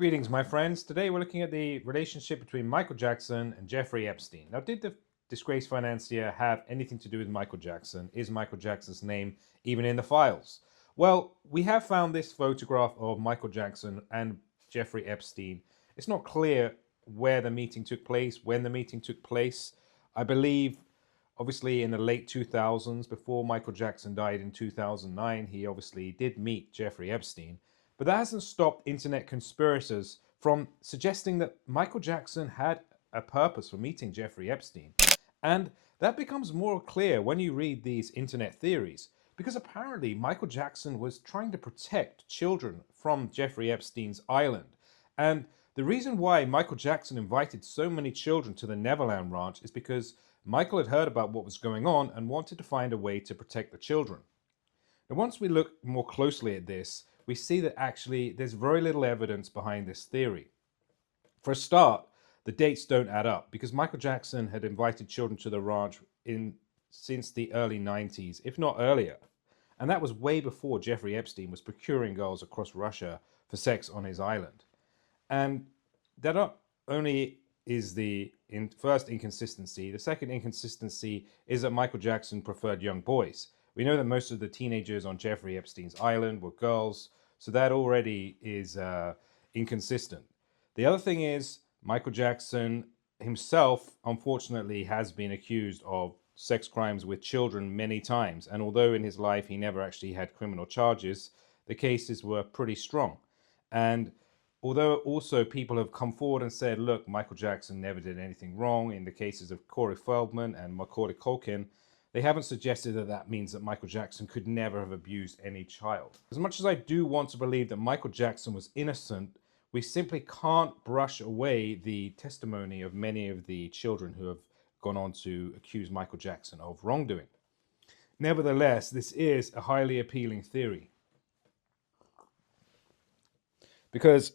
Greetings, my friends. Today we're looking at the relationship between Michael Jackson and Jeffrey Epstein. Now, did the disgraced financier have anything to do with Michael Jackson? Is Michael Jackson's name even in the files? Well, we have found this photograph of Michael Jackson and Jeffrey Epstein. It's not clear where the meeting took place, when the meeting took place. I believe, obviously, in the late 2000s, before Michael Jackson died in 2009, he obviously did meet Jeffrey Epstein. But that hasn't stopped internet conspirators from suggesting that Michael Jackson had a purpose for meeting Jeffrey Epstein. And that becomes more clear when you read these internet theories, because apparently Michael Jackson was trying to protect children from Jeffrey Epstein's island. And the reason why Michael Jackson invited so many children to the Neverland Ranch is because Michael had heard about what was going on and wanted to find a way to protect the children. Now, once we look more closely at this, we see that actually there's very little evidence behind this theory. For a start, the dates don't add up because Michael Jackson had invited children to the ranch since the early 90s, if not earlier. And that was way before Jeffrey Epstein was procuring girls across Russia for sex on his island. And that not only is the first inconsistency, the second inconsistency is that Michael Jackson preferred young boys. We know that most of the teenagers on Jeffrey Epstein's island were girls, so that already is inconsistent. The other thing is, Michael Jackson himself, unfortunately, has been accused of sex crimes with children many times. And although in his life he never actually had criminal charges, the cases were pretty strong. And although also people have come forward and said, look, Michael Jackson never did anything wrong in the cases of Corey Feldman and Macaulay Culkin, they haven't suggested that that means that Michael Jackson could never have abused any child. As much as I do want to believe that Michael Jackson was innocent, we simply can't brush away the testimony of many of the children who have gone on to accuse Michael Jackson of wrongdoing. Nevertheless, this is a highly appealing theory, because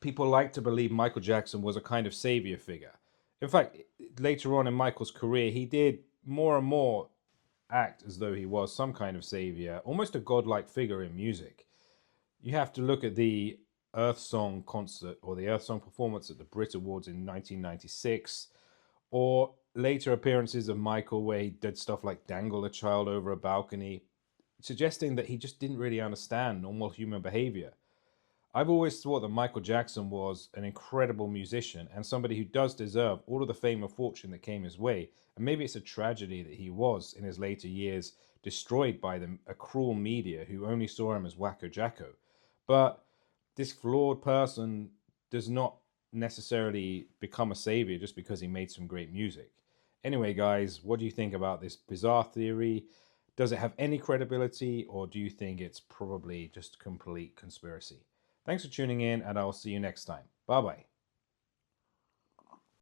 people like to believe Michael Jackson was a kind of savior figure. In fact, later on in Michael's career, he did more and more act as though he was some kind of savior, almost a godlike figure in music. You have to look at the Earth Song concert or the Earth Song performance at the Brit Awards in 1996, or later appearances of Michael where he did stuff like dangle a child over a balcony, suggesting that he just didn't really understand normal human behavior. I've always thought that Michael Jackson was an incredible musician and somebody who does deserve all of the fame and fortune that came his way. And maybe it's a tragedy that he was, in his later years, destroyed by a cruel media who only saw him as Wacko Jacko. But this flawed person does not necessarily become a savior just because he made some great music. Anyway, guys, what do you think about this bizarre theory? Does it have any credibility, or do you think it's probably just complete conspiracy? Thanks for tuning in, and I'll see you next time. Bye-bye.